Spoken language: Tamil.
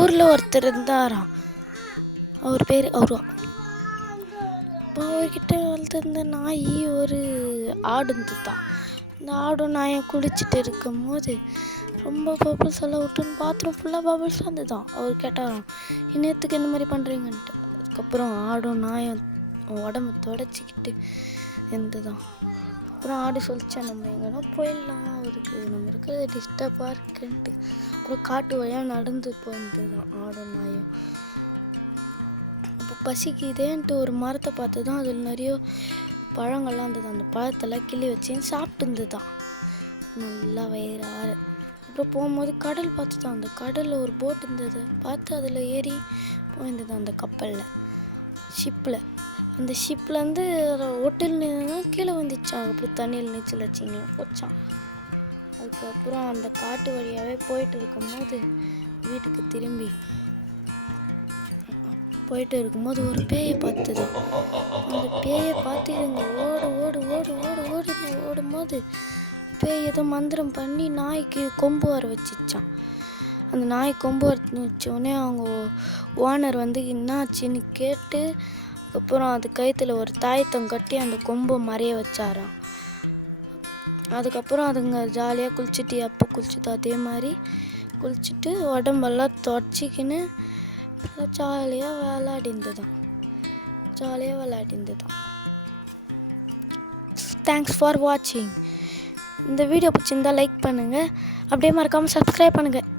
ஊரில் ஒருத்தர் இருந்தாராம். அவர் பேர் இப்போ அவர்கிட்ட வளர்த்துருந்த நாய் ஒரு ஆடு இருந்துதான். அந்த ஆடும் நாயை குளிச்சுட்டு இருக்கும் போது ரொம்ப பபிள்ஸ் எல்லாம் விட்டுன்னு பாத்ரூம் ஃபுல்லாக பபிள்ஸ் வந்துதான். அவர் கேட்டாராம், இன்னத்துக்கு இந்த மாதிரி பண்ணுறீங்கன்ட்டு. அதுக்கப்புறம் ஆடும் நாயும் உடம்பு தொடச்சிக்கிட்டு இருந்துதான். அப்புறம் ஆடு சொல்லிச்சா, நம்ம எங்கன்னா போயிடலாம், அவருக்கு நம்ம இருக்கிறது டிஸ்டர்பாக இருக்குன்ட்டு. அப்புறம் காட்டு வழியாக நடந்து போயிருந்துதான் ஆடும் நாயும். அப்போ பசிக்குதேன்ட்டு ஒரு மரத்தை பார்த்து தான் அதில் நிறைய பழங்கள்லாம் இருந்தது. அந்த பழத்தெல்லாம் கிள்ளி வச்சு சாப்பிட்டு இருந்துதான் நல்லா வயிறார. அப்புறம் போகும்போது கடல் பார்த்து தான், அந்த கடலில் ஒரு போட் இருந்தது பார்த்து அதில் ஏறி போயிருந்தது. அந்த கப்பலில் ஷிப்பில், அந்த ஷிப்லேருந்து ஹோட்டல் கீழே வந்துச்சான். அப்புறம் தண்ணியில் நீச்சல் வச்சிங்க போச்சான். அதுக்கப்புறம் அந்த காட்டு வழியாகவே போயிட்டு இருக்கும்போது வீட்டுக்கு திரும்பி போயிட்டு இருக்கும்போது ஒரு பேயை பார்த்துதான். அந்த பேயை பார்த்து இதுங்க ஓடு ஓடு ஓடு ஓடு ஓடுன்னு ஓடும்போது பேய் ஏதோ மந்திரம் பண்ணி நாய்க்கு கொம்பு வர வச்சிச்சான். அந்த நாய் கொம்பு வர வச்சோடனே அவங்க ஓனர் வந்து என்னாச்சின்னு கேட்டு அப்புறம் அது கயிற்றுல ஒரு தாயத்தம் கட்டி அந்த கொம்பை மறைய வச்சாராம். அதுக்கப்புறம் அதுங்க ஜாலியாக குளிச்சுட்டு, எப்போ குளிச்சுட்டு அதே மாதிரி குளிச்சுட்டு உடம்பெல்லாம் தொடச்சிக்கின்னு ஜாலியாக விளையாடிருந்துதான். தேங்க்ஸ் ஃபார் வாட்சிங். இந்த வீடியோ பிடிச்சிருந்தால் லைக் பண்ணுங்கள், அப்படியே மறக்காமல் சப்ஸ்கிரைப் பண்ணுங்கள்.